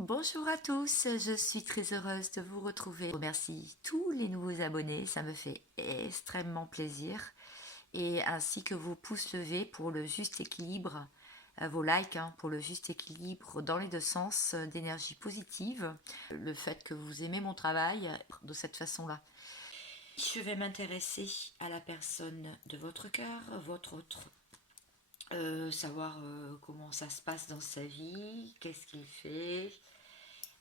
Bonjour à tous, je suis très heureuse de vous retrouver. Je remercie tous les nouveaux abonnés, ça me fait extrêmement plaisir. Et ainsi que vos pouces levés pour le juste équilibre, vos likes pour le juste équilibre dans les deux sens d'énergie positive. Le fait que vous aimez mon travail de cette façon-là. Je vais m'intéresser à la personne de votre cœur, votre autre. Savoir comment ça se passe dans sa vie, qu'est-ce qu'il fait,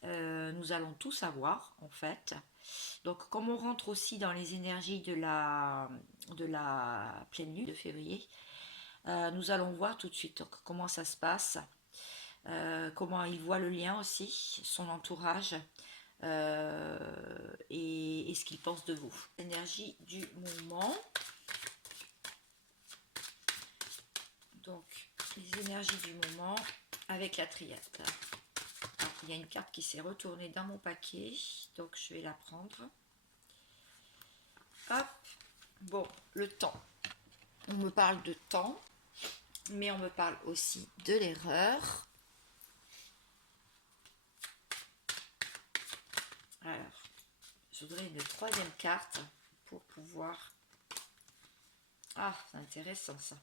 nous allons tout savoir en fait. Donc comme on rentre aussi dans les énergies de la pleine lune de février, nous allons voir tout de suite donc, comment ça se passe, comment il voit le lien aussi, son entourage et ce qu'il pense de vous. Énergie du moment. Donc les énergies du moment avec la triade. Il y a une carte qui s'est retournée dans mon paquet, donc je vais la prendre. Hop, bon, le temps. On me parle de temps, mais on me parle aussi de l'erreur. Alors, je voudrais une troisième carte pour pouvoir... Ah, c'est intéressant ça.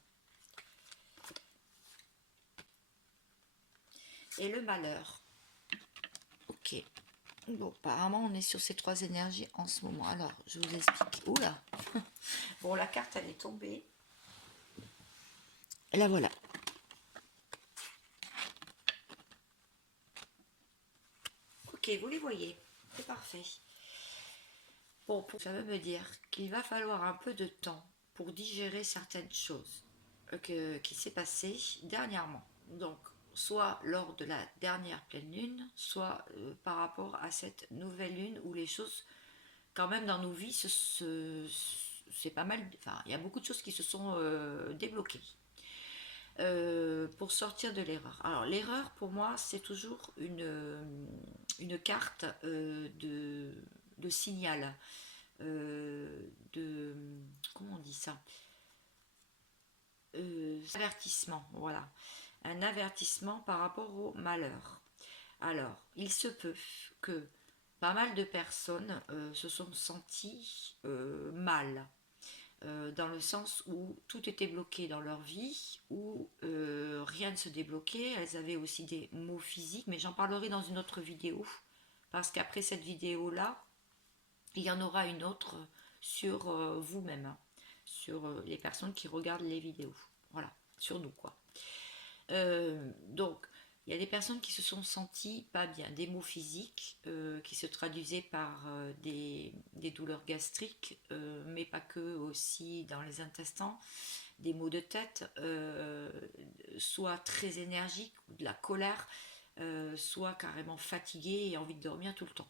Et le malheur. Ok. Bon, apparemment, on est sur ces trois énergies en ce moment. Alors, je vous explique. Oula. Bon, la carte, elle est tombée. La voilà. Ok, vous les voyez. C'est parfait. Bon, ça veut me dire qu'il va falloir un peu de temps pour digérer certaines choses qui s'est passé dernièrement. Donc, soit lors de la dernière pleine lune, soit par rapport à cette nouvelle lune où les choses, quand même dans nos vies, c'est pas mal. Enfin, il y a beaucoup de choses qui se sont débloquées. Pour sortir de l'erreur. Alors l'erreur pour moi c'est toujours une carte de signal, de comment on dit ça, avertissement, voilà, un avertissement par rapport au malheur. Alors il se peut que pas mal de personnes se sont senties mal, dans le sens où tout était bloqué dans leur vie, où rien ne se débloquait. Elles avaient aussi des maux physiques, mais j'en parlerai dans une autre vidéo, parce qu'après cette vidéo-là, il y en aura une autre sur vous-même, sur les personnes qui regardent les vidéos. Voilà, sur nous quoi. Donc, il y a des personnes qui se sont senties pas bien, des maux physiques qui se traduisaient par des douleurs gastriques, mais pas que, aussi dans les intestins, des maux de tête, soit très énergiques, ou de la colère, soit carrément fatigué et envie de dormir tout le temps.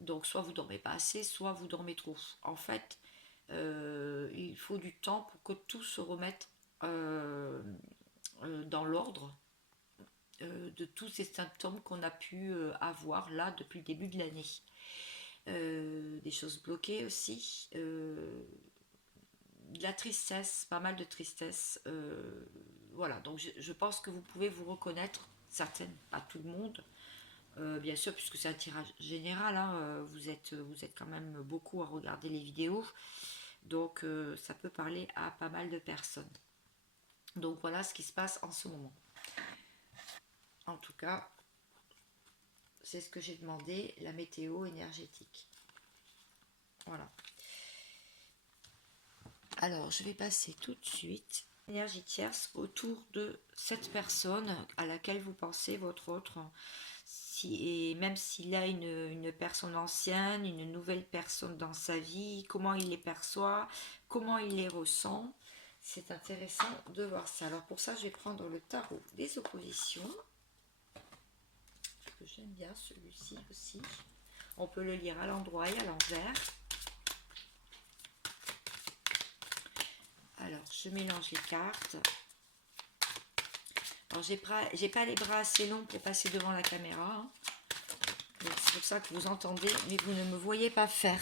Donc soit vous dormez pas assez, soit vous dormez trop. En fait, il faut du temps pour que tout se remette dans l'ordre de tous ces symptômes qu'on a pu avoir là depuis le début de l'année. Des choses bloquées aussi, de la tristesse, pas mal de tristesse. Voilà, donc je pense que vous pouvez vous reconnaître, certaines, pas tout le monde, bien sûr, puisque c'est un tirage général, hein, vous êtes quand même beaucoup à regarder les vidéos, donc ça peut parler à pas mal de personnes. Donc voilà ce qui se passe en ce moment. En tout cas, c'est ce que j'ai demandé, la météo énergétique. Voilà. Alors, je vais passer tout de suite énergie tierce autour de cette personne à laquelle vous pensez, votre autre. Et même s'il a une personne ancienne, une nouvelle personne dans sa vie, comment il les perçoit, comment il les ressent. C'est intéressant de voir ça. Alors pour ça, je vais prendre le tarot des oppositions. Que j'aime bien celui-ci aussi. On peut le lire à l'endroit et à l'envers. Alors, je mélange les cartes. Alors, j'ai pas les bras assez longs pour passer devant la caméra. Hein. C'est pour ça que vous entendez, mais vous ne me voyez pas faire.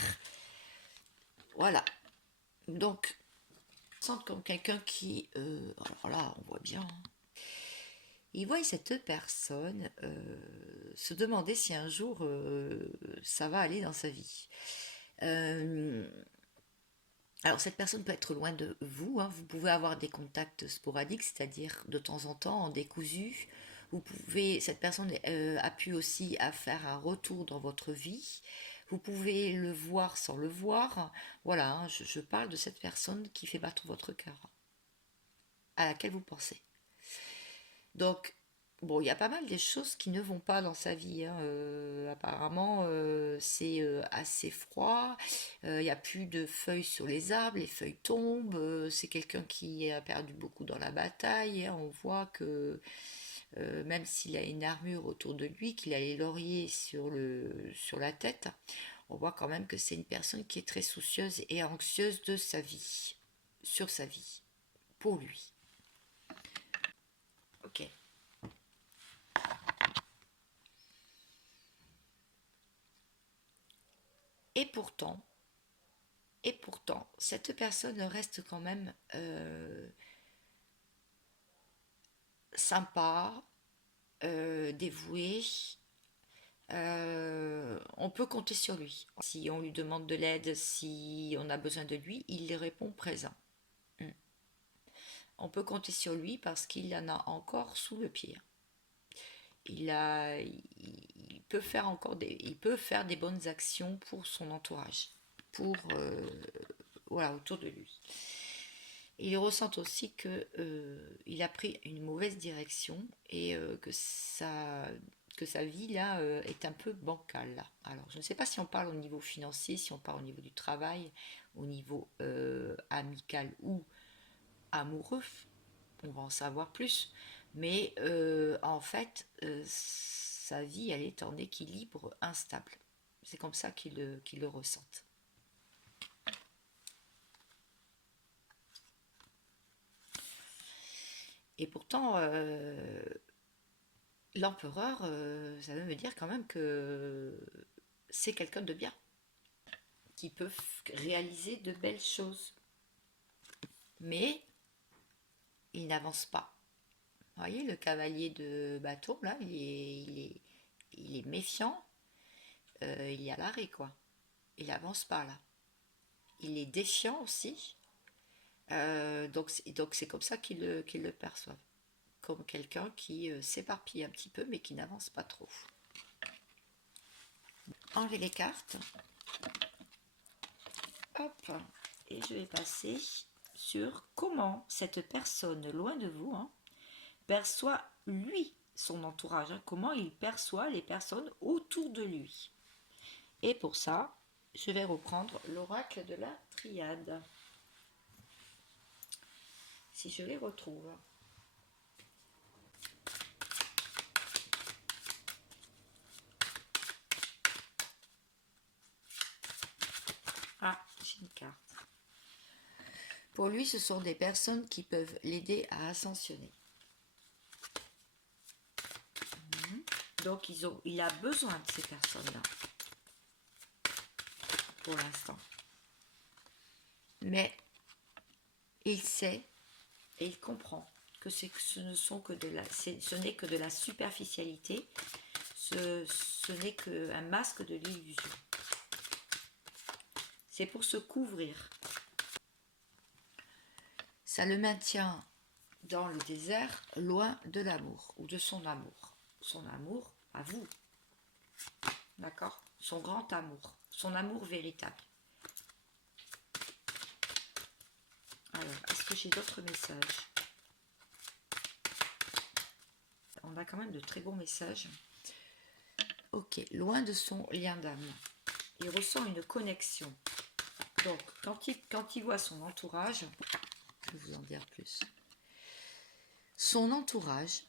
Voilà. Donc, je sens comme quelqu'un qui... alors là, on voit bien. Hein. Il voit cette personne se demander si un jour ça va aller dans sa vie. Euh, alors cette personne peut être loin de vous, hein. Vous pouvez avoir des contacts sporadiques, c'est-à-dire de temps en temps en décousu. Cette personne a pu aussi à faire un retour dans votre vie. Vous pouvez le voir sans le voir. Voilà, hein, je parle de cette personne qui fait battre votre cœur, à laquelle vous pensez. Donc, bon, il y a pas mal de choses qui ne vont pas dans sa vie, hein. Apparemment, c'est assez froid. Il n'y a plus de feuilles sur les arbres, les feuilles tombent. C'est quelqu'un qui a perdu beaucoup dans la bataille, hein. On voit que même s'il a une armure autour de lui, qu'il a les lauriers sur la tête, on voit quand même que c'est une personne qui est très soucieuse et anxieuse de sa vie, sur sa vie, pour lui. Ok. Et pourtant, cette personne reste quand même sympa, dévouée. On peut compter sur lui. Si on lui demande de l'aide, si on a besoin de lui, il répond présent. Mm. On peut compter sur lui parce qu'il en a encore sous le pied. Il peut faire il peut faire des bonnes actions pour son entourage, pour voilà, autour de lui. Il ressent aussi que il a pris une mauvaise direction et que sa vie là est un peu bancale là. Alors je ne sais pas si on parle au niveau financier, si on parle au niveau du travail, au niveau amical ou amoureux, on va en savoir plus. Mais en fait, sa vie, elle est en équilibre instable. C'est comme ça qu'il le ressente. Et pourtant, l'empereur, ça veut me dire quand même que c'est quelqu'un de bien, qui peut réaliser de belles choses. Mais il n'avance pas. Vous voyez, le cavalier de bateau, là, il est méfiant, il est à l'arrêt, quoi. Il n'avance pas, là. Il est défiant aussi. Donc c'est comme ça qu'il le perçoit. Comme quelqu'un qui s'éparpille un petit peu, mais qui n'avance pas trop. Enlever les cartes. Hop. Et je vais passer sur comment cette personne loin de vous, hein, perçoit lui son entourage, hein, comment il perçoit les personnes autour de lui. Et pour ça, je vais reprendre l'oracle de la triade. Si je les retrouve. Ah, j'ai une carte. Pour lui, ce sont des personnes qui peuvent l'aider à ascensionner. Donc, il a besoin de ces personnes-là, pour l'instant. Mais il sait et il comprend que ce n'est que de la superficialité, ce n'est qu'un masque de l'illusion. C'est pour se couvrir. Ça le maintient dans le désert, loin de l'amour ou de son amour. Son amour à vous. D'accord? Son grand amour. Son amour véritable. Alors, est-ce que j'ai d'autres messages? On a quand même de très bons messages. Ok, loin de son lien d'âme. Il ressent une connexion. Donc, quand il voit son entourage, je vais vous en dire plus. Son entourage,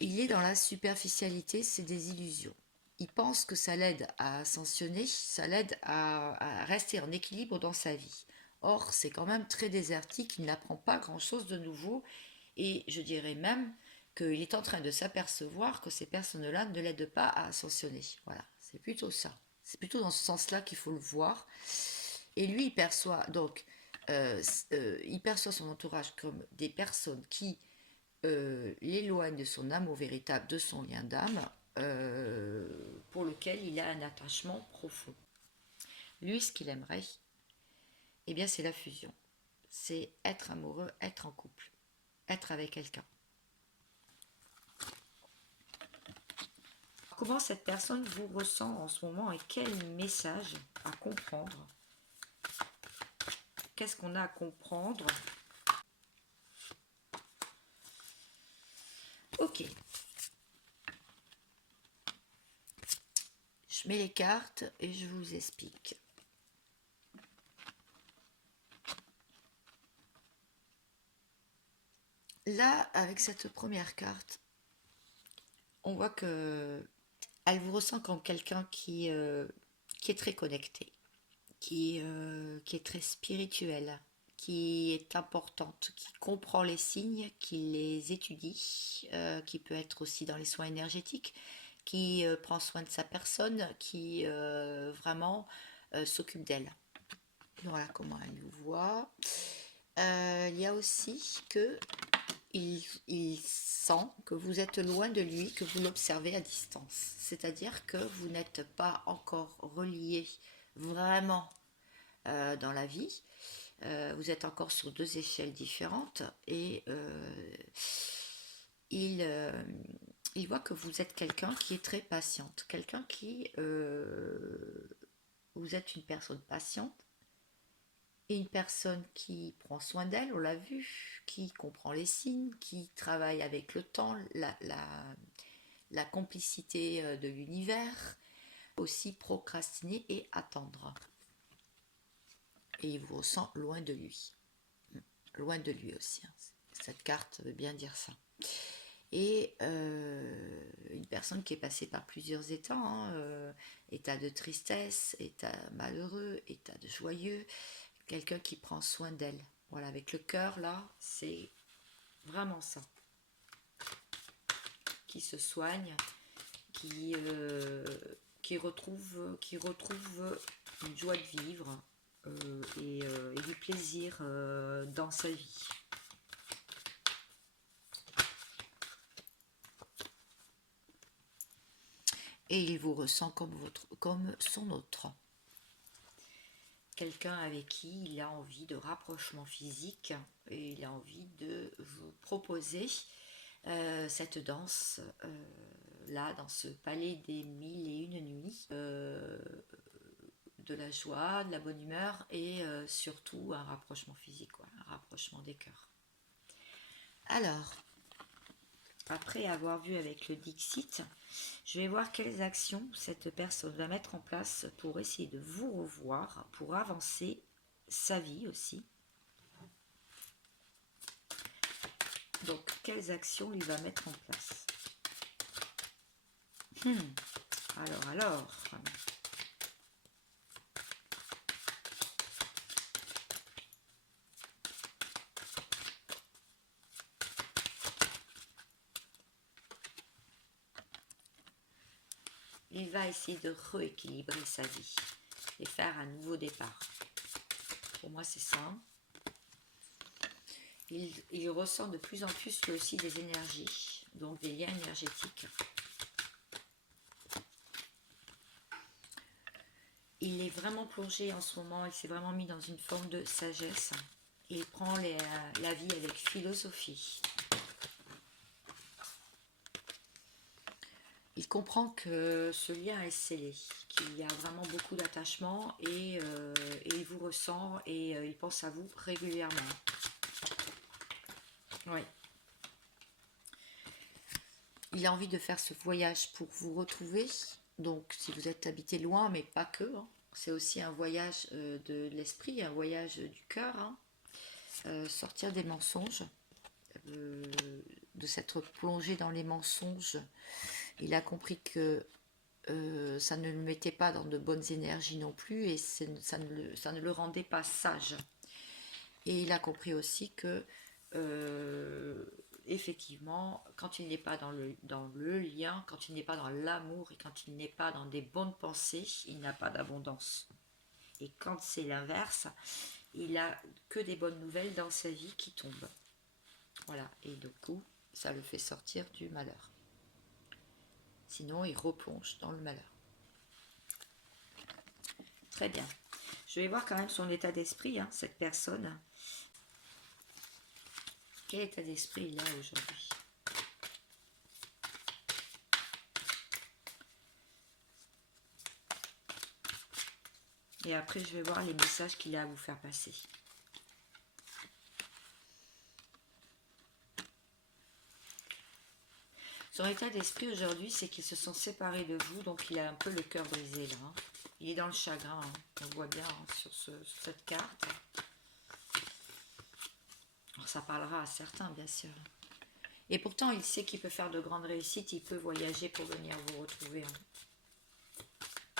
il est dans la superficialité, c'est des illusions. Il pense que ça l'aide à ascensionner, ça l'aide à rester en équilibre dans sa vie. Or, c'est quand même très désertique, il n'apprend pas grand-chose de nouveau et je dirais même qu'il est en train de s'apercevoir que ces personnes-là ne l'aident pas à ascensionner. Voilà, c'est plutôt ça. C'est plutôt dans ce sens-là qu'il faut le voir. Et lui, il perçoit son entourage comme des personnes qui l'éloigne de son amour véritable, de son lien d'âme, pour lequel il a un attachement profond. Lui, ce qu'il aimerait, eh bien, c'est la fusion. C'est être amoureux, être en couple, être avec quelqu'un. Comment cette personne vous ressent en ce moment et quel message à comprendre? Qu'est-ce qu'on a à comprendre? Ok. Je mets les cartes et je vous explique. Là, avec cette première carte, on voit que elle vous ressent comme quelqu'un qui est très connecté, qui est très spirituel, qui est importante, qui comprend les signes, qui les étudie, qui peut être aussi dans les soins énergétiques, qui prend soin de sa personne, qui vraiment s'occupe d'elle. Voilà comment elle nous voit. Il y a aussi que il sent que vous êtes loin de lui, que vous l'observez à distance. C'est-à-dire que vous n'êtes pas encore relié vraiment dans la vie. Vous êtes encore sur deux échelles différentes et il, il voit que vous êtes quelqu'un qui est très patiente, quelqu'un qui... vous êtes une personne patiente et une personne qui prend soin d'elle, on l'a vu, qui comprend les signes, qui travaille avec le temps, la complicité de l'univers, aussi procrastiner et attendre. Et il vous ressent loin de lui. Loin de lui aussi. Cette carte veut bien dire ça. Et une personne qui est passée par plusieurs états, état de tristesse, état malheureux, état de joyeux, quelqu'un qui prend soin d'elle. Voilà, avec le cœur là, c'est vraiment ça. Qui se soigne, qui retrouve une joie de vivre et du plaisir dans sa vie. Et il vous ressent comme son autre. Quelqu'un avec qui il a envie de rapprochement physique et il a envie de vous proposer cette danse là dans ce palais des 1001 nuits, de la joie, de la bonne humeur et surtout un rapprochement physique, quoi, un rapprochement des cœurs. Alors, après avoir vu avec le Dixit, je vais voir quelles actions cette personne va mettre en place pour essayer de vous revoir, pour avancer sa vie aussi. Donc, quelles actions il va mettre en place? Alors. Il va essayer de rééquilibrer sa vie et faire un nouveau départ. Pour moi, c'est ça. Il ressent de plus en plus lui aussi des énergies, donc des liens énergétiques. Il est vraiment plongé en ce moment, il s'est vraiment mis dans une forme de sagesse et il prend la vie avec philosophie. Il comprend que ce lien est scellé, qu'il y a vraiment beaucoup d'attachement et il vous ressent et il pense à vous régulièrement. Oui. Il a envie de faire ce voyage pour vous retrouver. Donc, si vous êtes habité loin, mais pas que, c'est aussi un voyage de l'esprit, un voyage du cœur. Sortir des mensonges, de s'être plongé dans les mensonges. Il a compris que ça ne le mettait pas dans de bonnes énergies non plus et ça ne le rendait pas sage. Et il a compris aussi que effectivement, quand il n'est pas dans le lien, quand il n'est pas dans l'amour et quand il n'est pas dans des bonnes pensées, il n'a pas d'abondance. Et quand c'est l'inverse, il a que des bonnes nouvelles dans sa vie qui tombent. Voilà, et du coup, ça le fait sortir du malheur. Sinon, il replonge dans le malheur. Très bien. Je vais voir quand même son état d'esprit, hein, cette personne. Quel état d'esprit il a aujourd'hui? Et après, je vais voir les messages qu'il a à vous faire passer. Son état d'esprit aujourd'hui, c'est qu'ils se sont séparés de vous, donc il a un peu le cœur brisé là. Hein. Il est dans le chagrin, hein. On le voit bien hein, sur cette carte. Alors, ça parlera à certains, bien sûr. Et pourtant, il sait qu'il peut faire de grandes réussites, il peut voyager pour venir vous retrouver. Hein.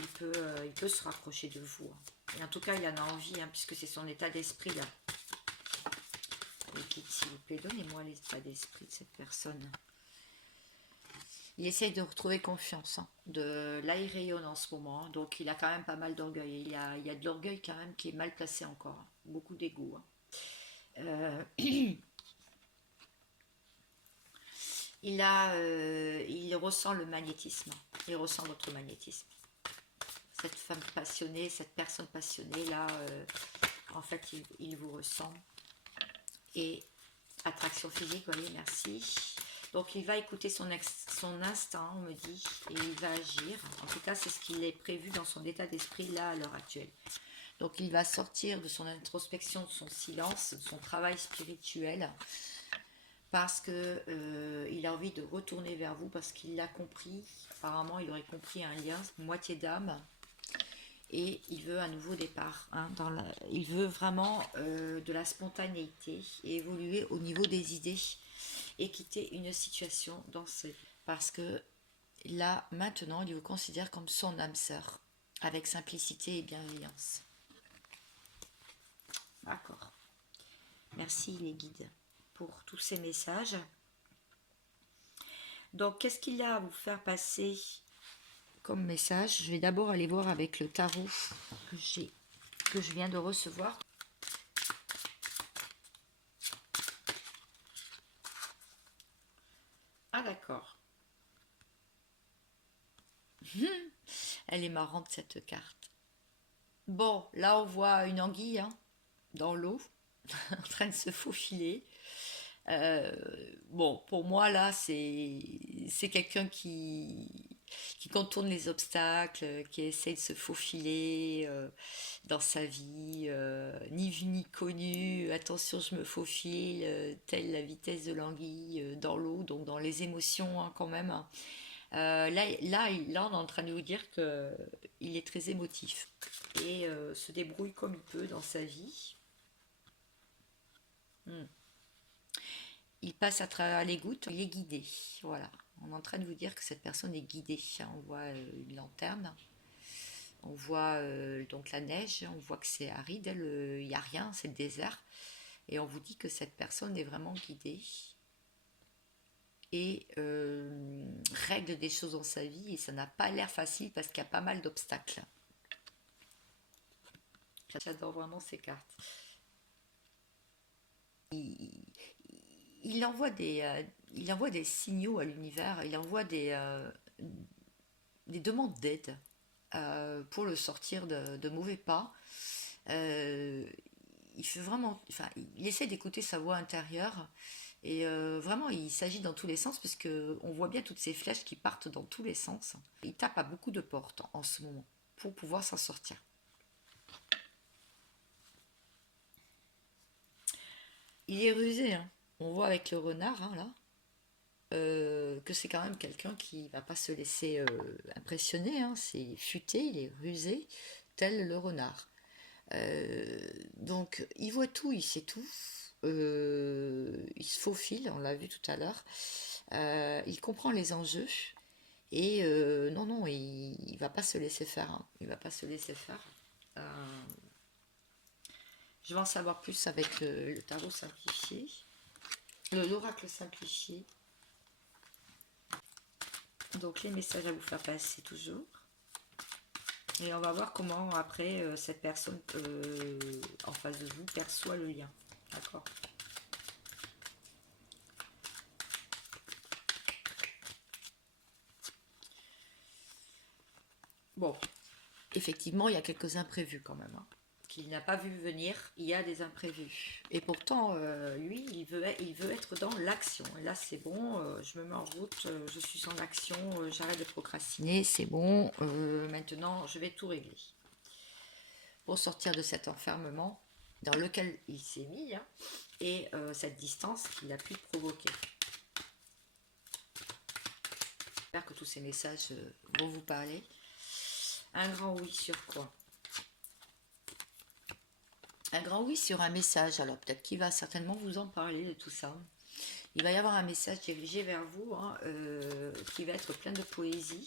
Il peut se rapprocher de vous. Hein. Et en tout cas, il en a envie, hein, puisque c'est son état d'esprit là. Et s'il vous plaît, donnez-moi l'état d'esprit de cette personne. Il essaye de retrouver confiance, hein. Là, il rayonne en ce moment, donc il a quand même pas mal d'orgueil. Il y a de l'orgueil quand même qui est mal placé encore, hein. Beaucoup d'ego. Hein. Il ressent le magnétisme, il ressent votre magnétisme. Cette femme passionnée, cette personne passionnée, là, en fait, il vous ressent. Et attraction physique, vous voyez, merci. Donc il va écouter son instinct, on me dit, et il va agir. En tout cas, c'est ce qu'il est prévu dans son état d'esprit là à l'heure actuelle. Donc il va sortir de son introspection, de son silence, de son travail spirituel, parce que il a envie de retourner vers vous, parce qu'il l'a compris. Apparemment, il aurait compris un lien, moitié d'âme, et il veut un nouveau départ. Hein, il veut vraiment de la spontanéité et évoluer au niveau des idées. Et quitter une situation dans sa vie. Parce que là, maintenant, il vous considère comme son âme sœur, avec simplicité et bienveillance. D'accord. Merci les guides pour tous ces messages. Donc, qu'est-ce qu'il a à vous faire passer comme message? Je vais d'abord aller voir avec le tarot que je viens de recevoir. Ah d'accord. Elle est marrante cette carte. Bon, là on voit une anguille hein, dans l'eau, en train de se faufiler. Euh, bon, pour moi là, c'est quelqu'un qui contourne les obstacles, qui essaie de se faufiler dans sa vie, ni vu ni connu. Attention, je me faufile, telle la vitesse de l'anguille dans l'eau, donc dans les émotions hein, quand même. Hein. Là, on est en train de vous dire que il est très émotif et se débrouille comme il peut dans sa vie. Hmm. Il passe à travers les gouttes, il est guidé. Voilà. On est en train de vous dire que cette personne est guidée. On voit une lanterne, on voit donc la neige, on voit que c'est aride, il n'y a rien, c'est le désert. Et on vous dit que cette personne est vraiment guidée et règle des choses dans sa vie et ça n'a pas l'air facile parce qu'il y a pas mal d'obstacles. J'adore vraiment ces cartes. Il envoie des signaux à l'univers, il envoie des demandes d'aide pour le sortir de mauvais pas. Euh, il fait vraiment, enfin, il essaie d'écouter sa voix intérieure et vraiment, il s'agit dans tous les sens parce que on voit bien toutes ces flèches qui partent dans tous les sens. Il tape à beaucoup de portes en ce moment pour pouvoir s'en sortir. Il est rusé, hein. On voit avec le renard hein, là que c'est quand même quelqu'un qui va pas se laisser impressionner. Hein. C'est futé, il est rusé, tel le renard. Donc il voit tout, il sait tout. Il se faufile, on l'a vu tout à l'heure. Il comprend les enjeux et non, non, il va pas se laisser faire. Hein. Il va pas se laisser faire. Je vais en savoir plus avec le tarot simplifié, l'oracle simplifié. Donc les messages à vous faire passer toujours. Et on va voir comment après cette personne en face de vous perçoit le lien. D'accord. Bon, effectivement, il y a quelques imprévus quand même, hein, qu'il n'a pas vu venir. Il y a des imprévus. Et pourtant, lui, il veut être dans l'action. Et là, c'est bon, je me mets en route, je suis en action, j'arrête de procrastiner, c'est bon. Maintenant, je vais tout régler. Pour sortir de cet enfermement dans lequel il s'est mis, hein, et cette distance qu'il a pu provoquer. J'espère que tous ces messages vont vous parler. Un grand oui sur quoi? Un grand oui sur un message. Alors peut-être qu'il va certainement vous en parler de tout ça. Il va y avoir un message dirigé vers vous, hein, qui va être plein de poésie.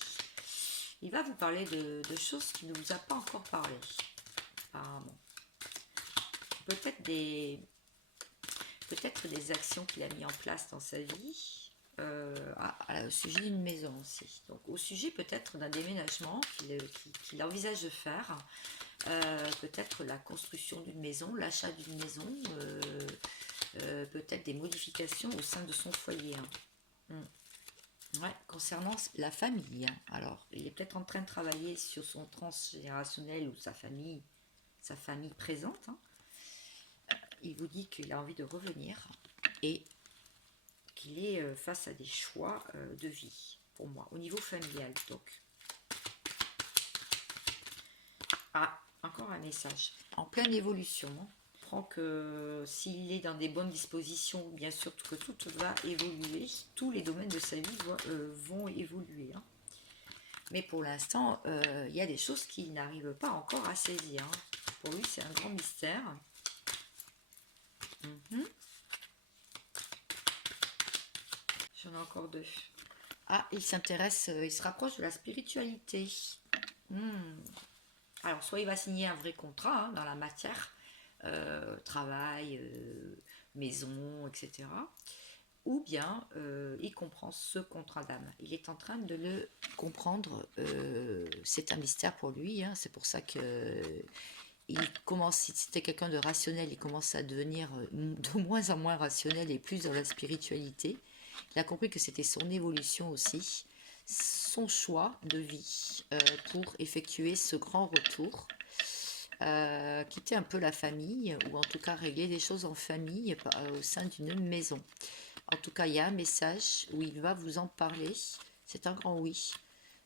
Il va vous parler de choses qu'il ne vous a pas encore parlé. Apparemment. Peut-être des actions qu'il a mis en place dans sa vie. Au sujet d'une maison aussi. Donc au sujet peut-être d'un déménagement qu'il envisage de faire. Peut-être la construction d'une maison, l'achat d'une maison, peut-être des modifications au sein de son foyer. Hein. Ouais, concernant la famille. Hein. Alors, il est peut-être en train de travailler sur son transgénérationnel ou sa famille présente. Hein. Il vous dit qu'il a envie de revenir et qu'il est face à des choix de vie, pour moi, au niveau familial. Donc, encore un message. En pleine évolution. Hein. Je prends que s'il est dans des bonnes dispositions, bien sûr que tout va évoluer. Tous les domaines de sa vie vont évoluer. Hein. Mais pour l'instant, il y a des choses qu'il n'arrive pas encore à saisir. Hein. Pour lui, c'est un grand mystère. J'en ai encore deux. Ah, il s'intéresse, il se rapproche de la spiritualité. Alors, soit il va signer un vrai contrat, hein, dans la matière, travail, maison, etc. Ou bien il comprend ce contrat d'âme. Il est en train de le comprendre. C'est un mystère pour lui. Hein, c'est pour ça que si c'était quelqu'un de rationnel, il commence à devenir de moins en moins rationnel et plus dans la spiritualité. Il a compris que c'était son évolution aussi, son choix de vie pour effectuer ce grand retour, quitter un peu la famille, ou en tout cas régler des choses en famille au sein d'une maison. En tout cas, il y a un message où il va vous en parler. C'est un grand oui.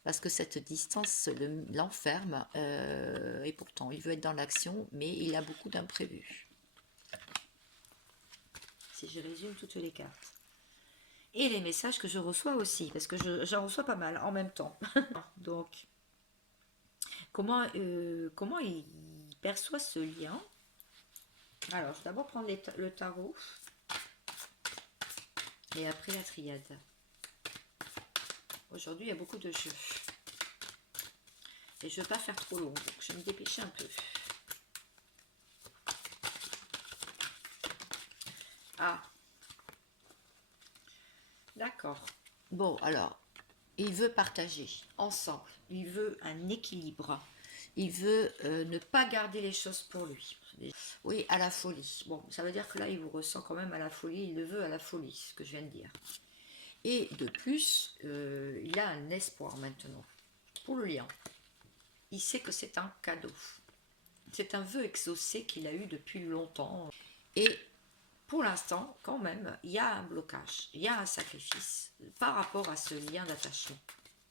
Parce que cette distance l'enferme, et pourtant il veut être dans l'action, mais il a beaucoup d'imprévus. Si je résume toutes les cartes. Et les messages que je reçois aussi, parce que j'en reçois pas mal en même temps. Donc, comment il perçoit ce lien? Alors, je vais d'abord prendre le tarot, et après la triade. Aujourd'hui, il y a beaucoup de jeux. Et je ne veux pas faire trop long, donc je vais me dépêcher un peu. Ah. D'accord. Bon, alors, il veut partager ensemble. Il veut un équilibre. Il veut ne pas garder les choses pour lui. Oui, à la folie. Bon, ça veut dire que là, il vous ressent quand même à la folie. Il le veut à la folie, ce que je viens de dire. Et de plus, il a un espoir maintenant pour le lien. Il sait que c'est un cadeau. C'est un vœu exaucé qu'il a eu depuis longtemps. Et pour l'instant, quand même, il y a un blocage, il y a un sacrifice par rapport à ce lien d'attachement.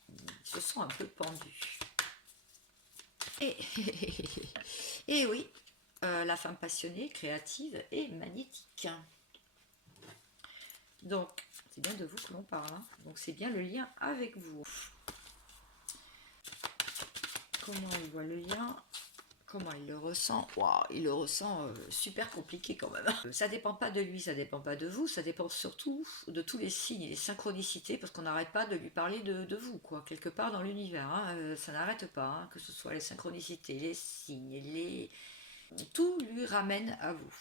Ils se sont un peu pendus. Et oui, la femme passionnée, créative et magnétique. Donc, c'est bien de vous que l'on parle. Hein. Donc, c'est bien le lien avec vous. Comment il voit le lien? Comment il le ressent? Wow, il le ressent super compliqué quand même. Ça dépend pas de lui, ça dépend pas de vous, ça dépend surtout de tous les signes et les synchronicités, parce qu'on n'arrête pas de lui parler de vous, quoi, quelque part dans l'univers. Hein, ça n'arrête pas, hein, que ce soit les synchronicités, les signes, tout lui ramène à vous.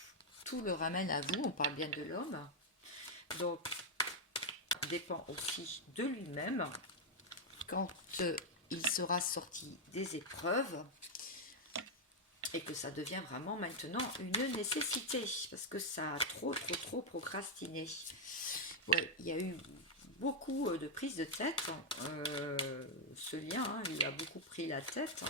Tout le ramène à vous, on parle bien de l'homme. Donc, dépend aussi de lui-même. Quand il sera sorti des épreuves, et que ça devient vraiment maintenant une nécessité, parce que ça a trop procrastiné. Ouais, il y a eu beaucoup de prises de tête. Ce lien, hein, il a beaucoup pris la tête.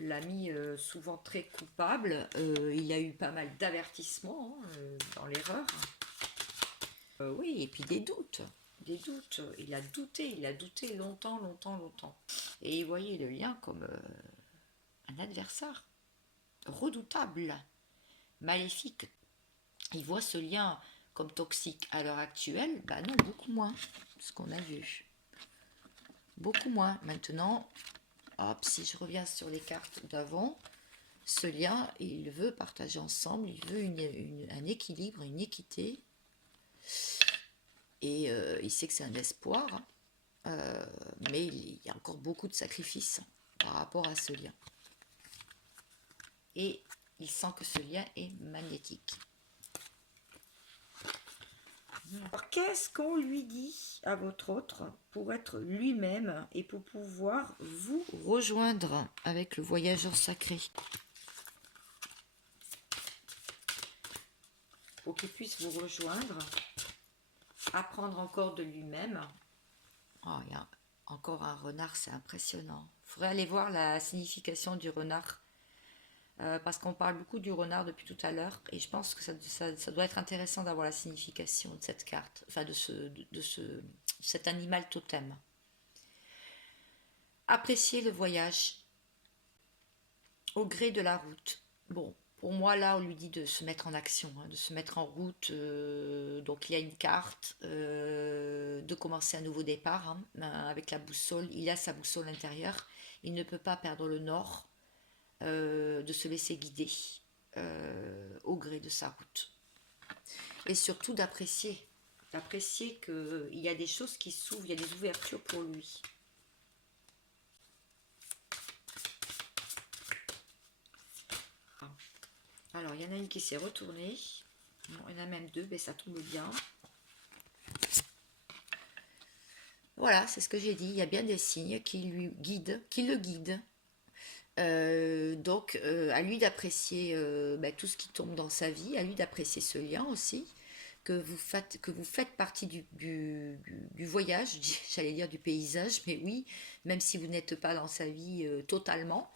L'a mis souvent très coupable. Il a eu pas mal d'avertissements hein, dans l'erreur. Oui, et puis des doutes. Des doutes. Il a douté longtemps, longtemps, longtemps. Et il voyait le lien comme un adversaire redoutable, maléfique. Il voit ce lien comme toxique à l'heure actuelle. Bah non, beaucoup moins, ce qu'on a vu. Beaucoup moins. Maintenant, hop, si je reviens sur les cartes d'avant, ce lien, il veut partager ensemble, il veut un équilibre, une équité. Et il sait que c'est un espoir, mais il y a encore beaucoup de sacrifices par rapport à ce lien. Et il sent que ce lien est magnétique. Alors, qu'est-ce qu'on lui dit à votre autre pour être lui-même et pour pouvoir vous rejoindre avec le voyageur sacré? Pour qu'il puisse vous rejoindre, apprendre encore de lui-même. Oh, il y a encore un renard, c'est impressionnant. Il faudrait aller voir la signification du renard. Parce qu'on parle beaucoup du renard depuis tout à l'heure. Et je pense que ça doit être intéressant d'avoir la signification de cette carte. Enfin, cet animal totem. Apprécier le voyage au gré de la route. Bon, pour moi, là, on lui dit de se mettre en action, hein, de se mettre en route. Donc, il y a une carte, de commencer un nouveau départ hein, avec la boussole. Il a sa boussole intérieure. Il ne peut pas perdre le nord, de se laisser guider au gré de sa route. Et surtout d'apprécier qu'il y a des choses qui s'ouvrent, il y a des ouvertures pour lui. Alors, il y en a une qui s'est retournée. Bon, il y en a même deux, mais ça tombe bien. Voilà, c'est ce que j'ai dit. Il y a bien des signes qui le guident. Donc, à lui d'apprécier tout ce qui tombe dans sa vie, à lui d'apprécier ce lien aussi, que vous faites partie du voyage, j'allais dire du paysage, mais oui, même si vous n'êtes pas dans sa vie totalement,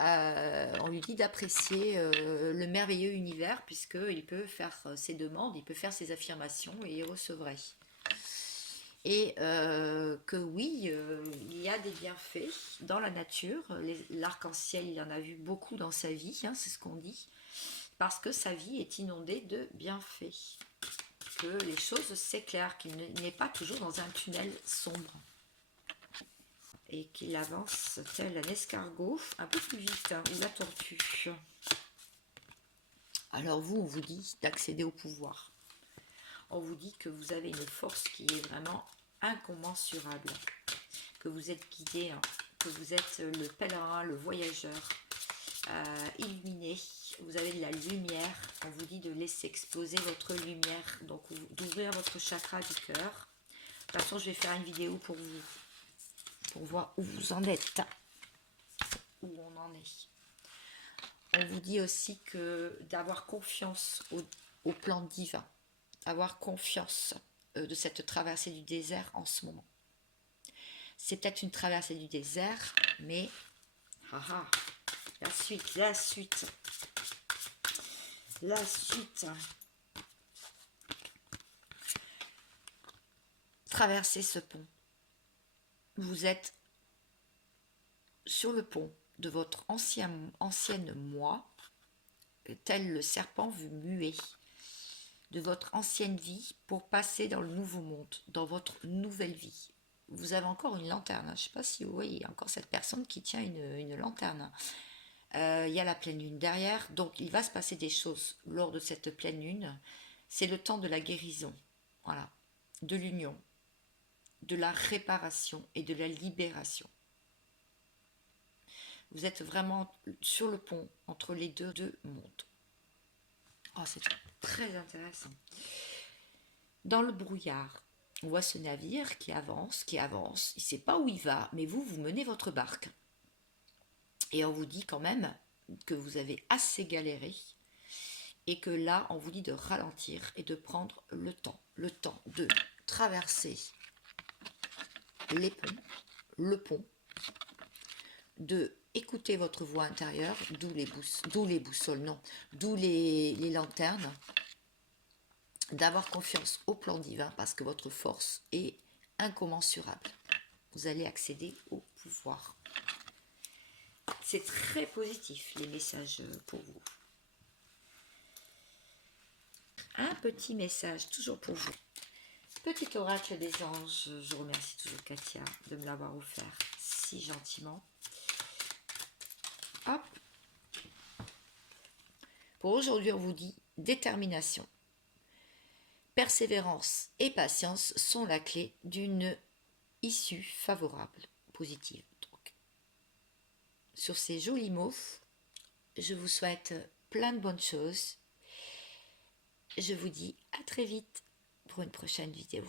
on lui dit d'apprécier le merveilleux univers, puisqu'il peut faire ses demandes, il peut faire ses affirmations et il recevrait. Et que oui, il y a des bienfaits dans la nature. L'arc-en-ciel, il en a vu beaucoup dans sa vie, hein, c'est ce qu'on dit, parce que sa vie est inondée de bienfaits. Que les choses s'éclairent, qu'il n'est pas toujours dans un tunnel sombre. Et qu'il avance tel un escargot, un peu plus vite, hein, ou la tortue. Alors vous, on vous dit d'accéder au pouvoir. On vous dit que vous avez une force qui est vraiment incommensurable, que vous êtes guidé, hein, que vous êtes le pèlerin, le voyageur, illuminé, vous avez de la lumière. On vous dit de laisser exploser votre lumière, donc d'ouvrir votre chakra du cœur. De toute façon, je vais faire une vidéo pour vous, pour voir où vous en êtes, où on en est. On vous dit aussi que d'avoir confiance au plan divin, avoir confiance de cette traversée du désert en ce moment. C'est peut-être une traversée du désert, mais la suite. Traversez ce pont. Vous êtes sur le pont de votre ancienne moi, tel le serpent vu muet, de votre ancienne vie pour passer dans le nouveau monde, dans votre nouvelle vie. Vous avez encore une lanterne, je ne sais pas si vous voyez, il y a encore cette personne qui tient une lanterne. Il y a la pleine lune derrière, donc il va se passer des choses lors de cette pleine lune. C'est le temps de la guérison, voilà, de l'union, de la réparation et de la libération. Vous êtes vraiment sur le pont entre les deux mondes. Oh, c'est très intéressant. Dans le brouillard, on voit ce navire qui avance. Il ne sait pas où il va, mais vous menez votre barque. Et on vous dit quand même que vous avez assez galéré et que là, on vous dit de ralentir et de prendre le temps de traverser les ponts, le pont, de écouter votre voix intérieure, d'où les boussoles, non, d'où les lanternes, d'avoir confiance au plan divin parce que votre force est incommensurable. Vous allez accéder au pouvoir. C'est très positif les messages pour vous. Un petit message toujours pour vous. Petit oracle des anges, je remercie toujours Katia de me l'avoir offert si gentiment. Hop. Pour aujourd'hui, on vous dit détermination. Persévérance et patience sont la clé d'une issue favorable, positive. Donc, sur ces jolis mots, je vous souhaite plein de bonnes choses. Je vous dis à très vite pour une prochaine vidéo.